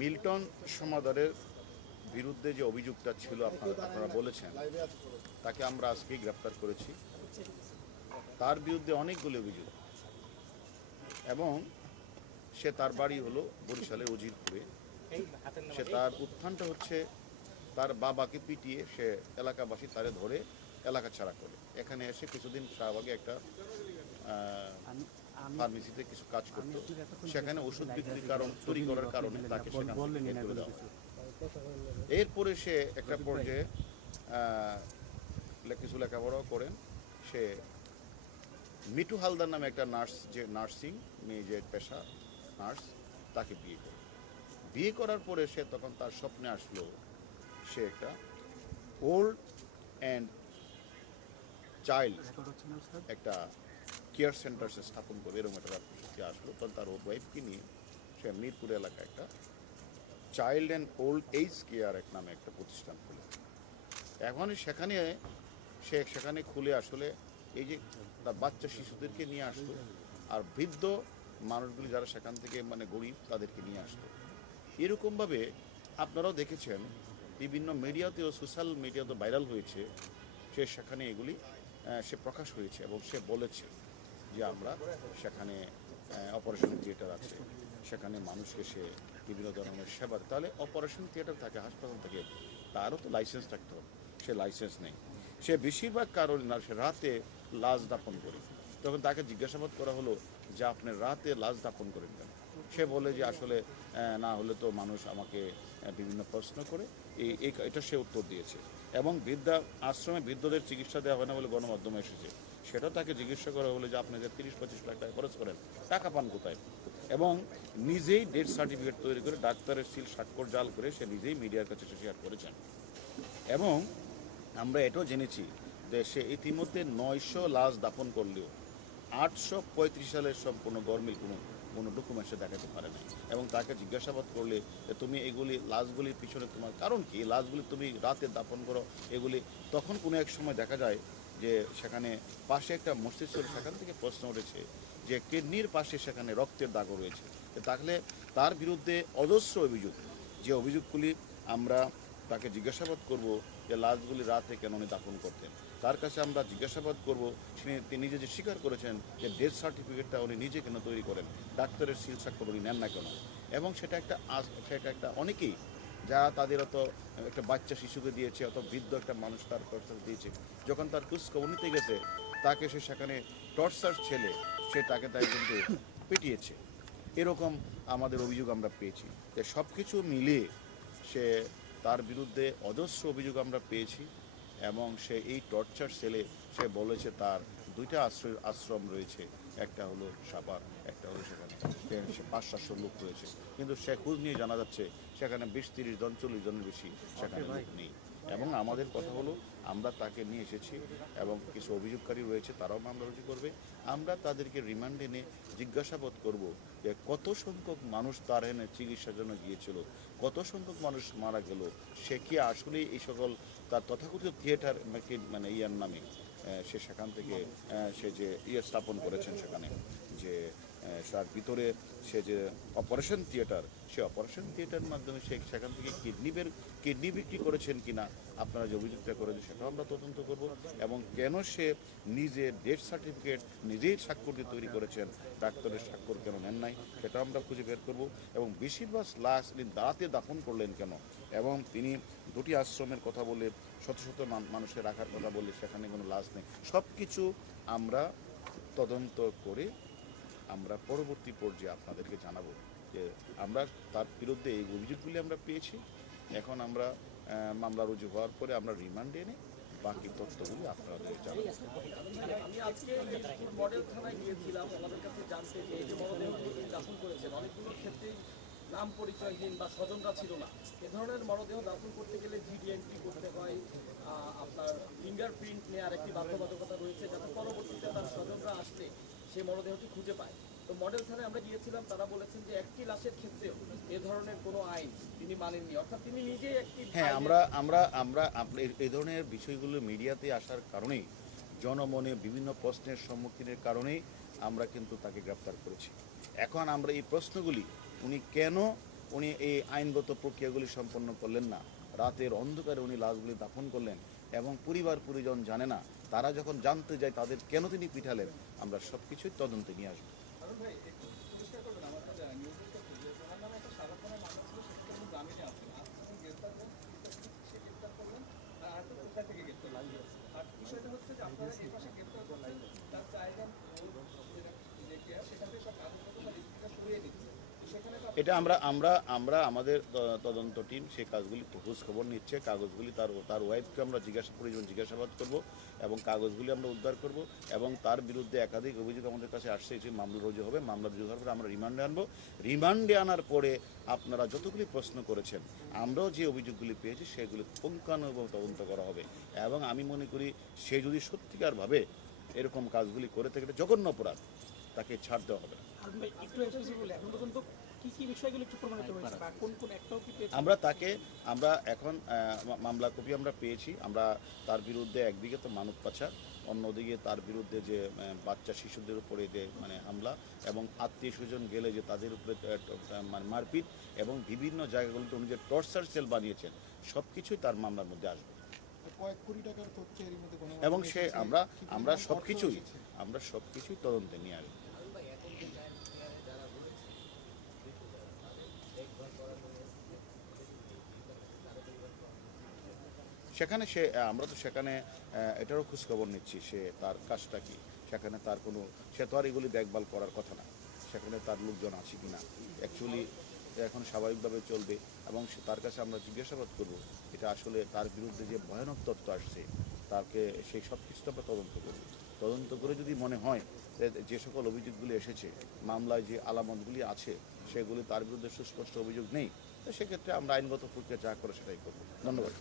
Milton সমাদরের বিরুদ্ধে যে অভিযোগটা ছিল আপনারা বলেছেন, তাকে আমরা আজকেই গ্রেপ্তার করেছি। তার বিরুদ্ধে অনেকগুলো অভিযোগ, এবং সে তার বাড়ি হলো বরিশালের উজিরপুরে। সে তার উত্থানটা হচ্ছে তার বাবাকে পিটিয়ে সে এলাকাবাসী তারে ধরে এলাকা ছাড়া করে এখানে এসে কিছুদিন শাহবাগে একটা ফার্মেসিতে কিছু কাজ করতো। সেখানে ওষুধ বিক্রির চুরি করার কারণে তাকে সেখান থেকে বের করে দেওয়া হয়। এরপরে সে একটা পর্যায়ে কিছু লেখাপড়াও করেন। সে মিঠু হালদার নামে একটা নার্স, যে নার্সিং মেয়ে পেশা নার্স, তাকে বিয়ে করার পরে সে তখন তার স্বপ্নে আসলো সে একটা ওল্ড অ্যান্ড চাইল্ড একটা কেয়ার সেন্টার সে স্থাপন করবে, এরকম একটা সে আসলো। তখন তার ওয়াইফকে নিয়ে সে মিরপুর এলাকায় একটা child and old age care নামে একটা প্রতিষ্ঠান খুলে। এখন সেখানে খুলে আসলে এই যে তার বাচ্চা শিশুদেরকে নিয়ে আসতো, আর বৃদ্ধ মানুষগুলি যারা সেখান থেকে গরিব তাদেরকে নিয়ে আসতো। এরকমভাবে আপনারাও দেখেছেন, বিভিন্ন মিডিয়াতেও সোশ্যাল মিডিয়াতে ভাইরাল হয়েছে। সেখানে এগুলি সে প্রকাশ হয়েছে এবং সে বলেছে যে আমরা সেখানে অপারেশন থিয়েটার আছে, সেখানে মানুষকে সে বিভিন্ন ধরনের সেবা। তাহলে অপারেশন থিয়েটার থাকে, হাসপাতাল থাকে, তারও তো লাইসেন্স থাকতে হবে। সে লাইসেন্স নেই। সে বেশিরভাগ কারণ না, সে রাতে লাশ দাপন করে। তখন তাকে জিজ্ঞাসাবাদ করা হলো যে আপনি রাতে লাশ দাপন করেন কেন? সে বলে যে আসলে না হলে তো মানুষ আমাকে বিভিন্ন প্রশ্ন করে, এটা সে উত্তর দিয়েছে। এবং আশ্রমে বৃদ্ধদের চিকিৎসা দেওয়া হয় না বলে গণমাধ্যমে এসেছে। সেটাও তাকে জিজ্ঞাসা করা হলো যে আপনি যে 30-25 লাখ টাকা খরচ করেন, টাকা পান কোথায়? এবং নিজেই ডেথ সার্টিফিকেট তৈরি করে ডাক্তারের সিল স্বাক্ষর জাল করে সে নিজেই মিডিয়ার কাছে শেয়ার করেছেন। এবং আমরা এটাও জেনেছি যে সে ইতিমধ্যে 900 লাশ দাপন করলেও 835 সালের সম্পূর্ণ গরমিল কোনো ডকুমেন্টসে দেখাতে পারে না। এবং তাকে জিজ্ঞাসাবাদ করলে যে তুমি এগুলি লাশগুলির পিছনে তোমার কারণ কি, লাশগুলি তুমি রাতে দাপন করো এগুলি, তখন কোনো এক সময় দেখা যায় যে সেখানে পাশে একটা মসজিদ ছিল, সেখান থেকে প্রশ্ন উঠেছে যে কিডনির পাশে সেখানে রক্তের দাগও রয়েছে। তাহলে তার বিরুদ্ধে অজস্র অভিযোগ, যে অভিযোগগুলি আমরা তাকে জিজ্ঞাসাবাদ করব যে লাশগুলি রাতে কেন উনি দাপন করতেন। তার কাছে আমরা জিজ্ঞাসাবাদ করব তিনি নিজে যে স্বীকার করেছেন যে ডেথ সার্টিফিকেটটা উনি নিজে কেন তৈরি করেন, ডাক্তারের সিল স্বাক্ষর উনি নেন না কেন। এবং সেটা একটা অনেকেই যারা তাদের অত একটা বাচ্চা শিশুকে দিয়েছে, অত বৃদ্ধ একটা মানুষ তার খরচা দিয়েছে, যখন তার খোঁজখবর নিতে গেছে তাকে সেখানে টর্চার ছেলে তাকে কিন্তু পিটিয়েছে। এরকম আমাদের অভিযোগ আমরা পেয়েছি। যে সব কিছু মিলিয়ে তার বিরুদ্ধে অজস্র অভিযোগ আমরা পেয়েছি। এবং সে এই টর্চার সেলে সে বলেছে তার 2টা আশ্রম রয়েছে, একটা হলো সাপার, একটা হলো সেখানে 500-700 লোক রয়েছে। কিন্তু সে খোঁজ নিয়ে জানা যাচ্ছে সেখানে 20-30 জন 40 জনের বেশি সেখানে লোক নেই। এবং আমাদের কথা হলো আমরা তাকে নিয়ে এসেছি এবং কিছু অভিযোগকারী রয়েছে, তারাও মামলা রুজু করবে। আমরা তাদেরকে রিমান্ডে নিয়ে জিজ্ঞাসাবাদ করব যে কত সংখ্যক মানুষ তার এনে চিকিৎসার জন্য গিয়েছিল, কত সংখ্যক মানুষ মারা গেল, সে কি আসলেই এই সকল তার তথাকথিত থিয়েটার ইয়ার নামে সে সেখান থেকে সে যে স্থাপন করেছেন সেখানে, যে তার ভিতরে সে যে অপারেশন থিয়েটার, সে অপারেশন থিয়েটারের মাধ্যমে সে সেখান থেকে কিডনি বিক্রি করেছেন কিনা আপনারা যে অভিযোগটা করেছেন সেটাও আমরা তদন্ত করব। এবং কেন সে নিজে ডেথ সার্টিফিকেট নিজেই স্বাক্ষর দিয়ে তৈরি করেছেন, ডাক্তারের স্বাক্ষর কেন নেন নাই, সেটা আমরা খুঁজে বের করব। এবং বেশিরভাগ লাশ তিনি দাঁড়াতে দাফন করলেন কেন, এবং তিনি 2টি আশ্রমের কথা বলে শত শত মানুষের রাখার কথা বলে সেখানে কোনো লাশ নেই, সব কিছু আমরা তদন্ত করে আমরা পরবর্তী পর্যায়ে আপনাদেরকে জানাবো যে আমরা তার বিরুদ্ধে এই অভিযোগগুলি আমরা পেয়েছি। এখন আমরা মামলা রুজু হওয়ার পরে আমরা রিমান্ডে এনে বাকি তথ্যগুলি আপনাদের জানাবো। আমি আজকে মিরপুর মডেল থানায় গিয়েছিলাম আমাদের কাছে জানতে যে এই যে মরদেহগুলো তিনি দাফন করেছেন অনেকগুলোর ক্ষেত্রেই নাম পরিচয়হীন বা স্বজনরা ছিল না। এ ধরনের মরদেহ দাফন করতে গেলে জিডি এন্ট্রি করতে হয়, আপনার ফিঙ্গারপ্রিন্ট নেওয়ার একটি বাধ্যবাধকতা রয়েছে যাতে পরবর্তীতে তার স্বজনরা আসলে সেই মরদেহটি খুঁজে পায়। তো মডেল থানায় আমরা গিয়েছিলাম, তারা বলেছেন যে একটি লাশের ক্ষেত্রেও এ ধরনের কোনো আইন তিনি মানেননি, অর্থাৎ তিনি নিজেই একটি হ্যাঁ, আমরা এই ধরনের বিষয়গুলো মিডিয়াতে আসার কারণেই, জনমনে বিভিন্ন প্রশ্নের সম্মুখীনের কারণেই আমরা কিন্তু তাকে গ্রেপ্তার করেছি। এখন আমরা এই প্রশ্নগুলি উনি কেন উনি এই আইনগত প্রক্রিয়াগুলি সম্পন্ন করলেন না, রাতের অন্ধকারে উনি লাশগুলি দাফন করলেন এবং পরিবার পরিজন জানে না, তারা যখন জানতে যায় তাদের কেন তিনি পিঠালেন, আমরা সব কিছুই তদন্তে নিয়ে আসবো। হারুন ভাই, একটু পরিষ্কার করবেন আমার কাছে নিউজের ক্ষেত্রে যে ওনার নামে একটা সাদা খানের মামলা ছিল, সেটা কিন্তু জামিনে আছেন। আজকে যখন গ্রেফতার করেন, সে গ্রেফতার করলেন, আর আরেকটা কোথায় থেকে গ্রেফতার করলেন। আর বিষয়টা হচ্ছে যে আপনারা এই পাশে গ্রেফতার করলেন, তার চাহিদা যে কেয়ার, সেখান থেকে সব কাগজপত্র বা রিসিপ্টটা সরিয়ে দিচ্ছে। তো সেখানে তো এটা আমরা আমরা আমরা আমাদের তদন্ত টিম সেই কাজগুলি খোঁজ খবর নিচ্ছে, কাগজগুলি তার ওয়াইফকে আমরা জিজ্ঞাসাবাদ করব এবং কাগজগুলি আমরা উদ্ধার করব এবং তার বিরুদ্ধে একাধিক অভিযোগ আমাদের কাছে আসছে, যে মামলা রুজু হবে, মামলা রুজু হওয়ার পরে আমরা রিমান্ডে আনবো। রিমান্ডে আনার পরে আপনারা যতগুলি প্রশ্ন করেছেন, আমরাও যে অভিযোগগুলি পেয়েছি সেগুলি পুঙ্খানুপুঙ্খ তদন্ত করা হবে এবং আমি মনে করি সে যদি সত্যিকারভাবে এরকম কাজগুলি করে থাকে, এটা জঘন্য অপরাধ, তাকে ছাড় দেওয়া হবে না। হারুন ভাই, একটু এক্সক্লুসিভ বলে এখন পর্যন্ত কি কি বিষয়গুলো একটু প্রমাণিত হয়েছে বা কোন কোন একটাও কি পেয়েছেন? আমরা এখন মামলা কপি আমরা পেয়েছি। আমরা তার বিরুদ্ধে একদিকে তো মানব পাচার, অন্যদিকে তার বিরুদ্ধে যে বাচ্চা শিশুদের উপরে যে হামলা এবং আত্মীয় স্বজন গেলে যে তাদের উপরে মানে মারপিট এবং বিভিন্ন জায়গাগুলোতে উনি যে টর্চার সেল বানিয়েছেন, সব কিছুই তার মামলার মধ্যে আসবে কয়েক কোটি টাকার তথ্য এর মধ্যে এবং সে আমরা আমরা অর্থ সব কিছুই এসেছে। তদন্তে নিয়ে আসবো। সেখানে আমরা তো সেখানে এটারও খোঁজখবর নিচ্ছি, সে তার কাজটা কি, সেখানে তার কোনো, সে তো আর এগুলি দেখভাল করার কথা না, সেখানে তার লোকজন আছে কি না, অ্যাকচুয়ালি এখন স্বাভাবিকভাবে চলবে এবং তার কাছে আমরা জিজ্ঞাসাবাদ করব এটা আসলে তার বিরুদ্ধে যে ভয়ানক তথ্য আসছে, তাকে সেই সব কিছু আমরা তদন্ত করব। তদন্ত করে যদি মনে হয় যে সকল অভিযোগগুলি এসেছে, মামলায় যে আলামতগুলি আছে সেগুলি তার বিরুদ্ধে সুস্পষ্ট অভিযোগ নেই, তো সেক্ষেত্রে আমরা আইনগত প্রক্রিয়া যা করে সেটাই করব। ধন্যবাদ।